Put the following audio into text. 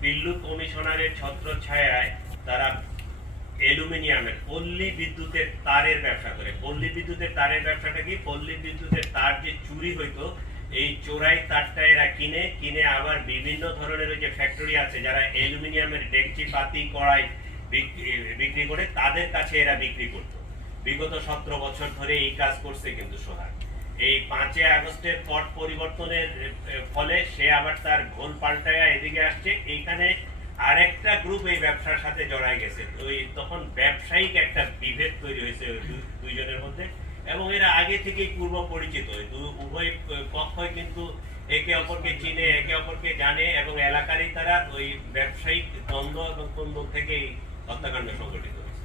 পিল্লু কমিশনারের ছত্র তারা অ্যালুমিনিয়ামের পল্লী বিদ্যুতের তারের ব্যবসা করে। পল্লী বিদ্যুতের তারের ব্যবসাটা কি? পল্লী বিদ্যুতের তার যে চুরি হইতো এই চোরাই তারটা এরা কিনে কিনে আবার বিভিন্ন ধরনের ওই যে ফ্যাক্টরি আছে, যারা অ্যালুমিনিয়ামের ডেকচি পাতি কড়াই বিক্রি করে তাদের কাছে এরা বিক্রি করতো। বিগত সতেরো বছর ধরে এই কাজ করছে কিন্তু সোহাগ। এই পাঁচই আগস্টের পট পরিবর্তনের ফলে সে আবার তার ঘোল পাল্টায় এদিকে আসছে। এইখানে আরেকটা গ্রুপ এই ব্যবসার সাথে জড়ায় গেছে। এই তখন ব্যবসায়িক একটা বিভেদ তৈরি হয়েছে ওই দুইজনের মধ্যে। এবং এরা আগে থেকেই পূর্ব পরিচিত। উভয় পক্ষই কিন্তু একে অপরকে চিনে, একে অপরকে জানে এবং এলাকারই তারা ওই ব্যবসায়িক দ্বন্দ্ব এবং কোন থেকেই হত্যাকাণ্ড সংঘটিত হয়েছে।